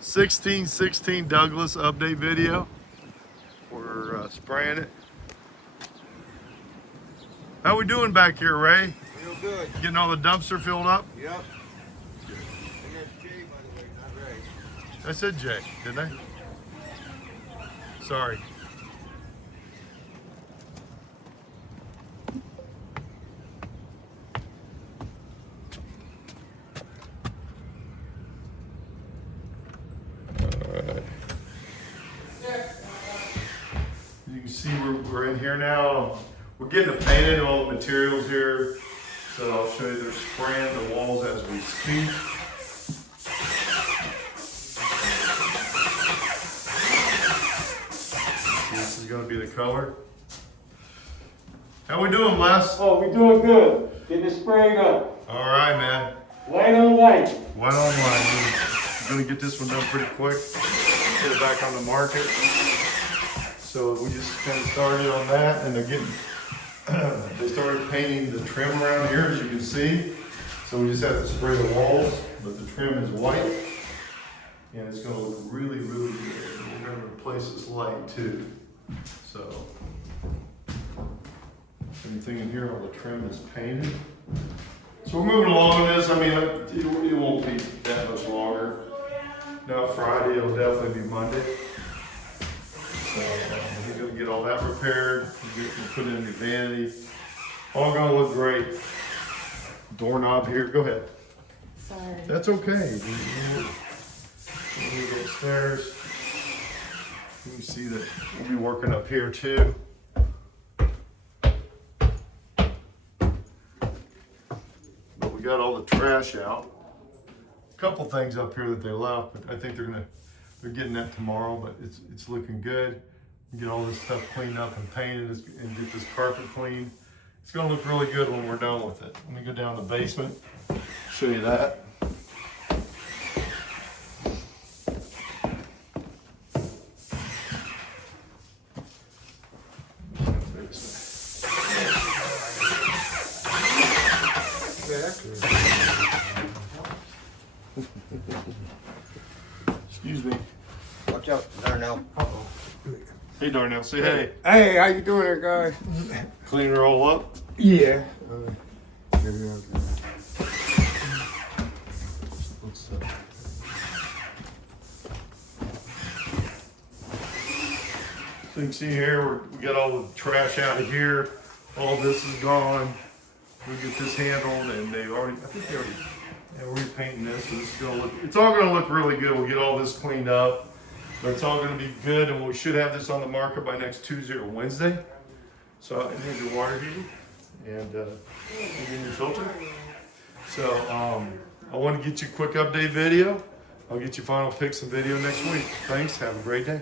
1616 Douglas update video. We're spraying it. How we doing back here, Ray? Real good. Getting all the dumpster filled up? Yep. And that's Jay, by the way, not Ray. I said Jay, didn't I? Sorry. You can see we're in here now. We're getting it painted, all the materials here. So I'll show you they're spraying the walls as we speak. This is going to be the color. How we doing, Les? Oh, we're doing good. Getting it sprayed up. All right, man. Light on light. White on line. We're going to get this one done pretty quick. Get it back on the market. So we just kind of started on that, and they're getting, they started painting the trim around here, as you can see. So we just have to spray the walls, but the trim is white. And it's going to look really, really good. We're going to replace this light too. So everything in here, all the trim is painted. So we're moving along with this. I mean, it won't be that much longer. Not Friday, it'll definitely be Monday. So we're gonna get all that repaired, put in the vanity. All gonna look great. Doorknob here, go ahead. Sorry. That's okay. We go upstairs. You can see that we'll be working up here too. But we got all the trash out. A couple things up here that they left, but I think they're getting that tomorrow, but it's looking good. Get all this stuff cleaned up and painted and get this carpet clean. It's gonna look really good when we're done with it. Let me go down the basement, show you that. Excuse me. Watch out, Darnell. Uh-oh. Hey Darnell, say hey. Hey, how you doing there, guys? Clean her all up. Yeah. Let's, so you can see here, we got all the trash out of here. All this is gone. We get this handled, and they already, I think they already, yeah, we're repainting this. So this is gonna look, it's all gonna look really good. We'll get all this cleaned up. But it's all gonna be good, and we should have this on the market by next Tuesday or Wednesday. So, and here's your water heater, and your filter. So, I want to get you a quick update video. I'll get you final pics and video next week. Thanks, have a great day.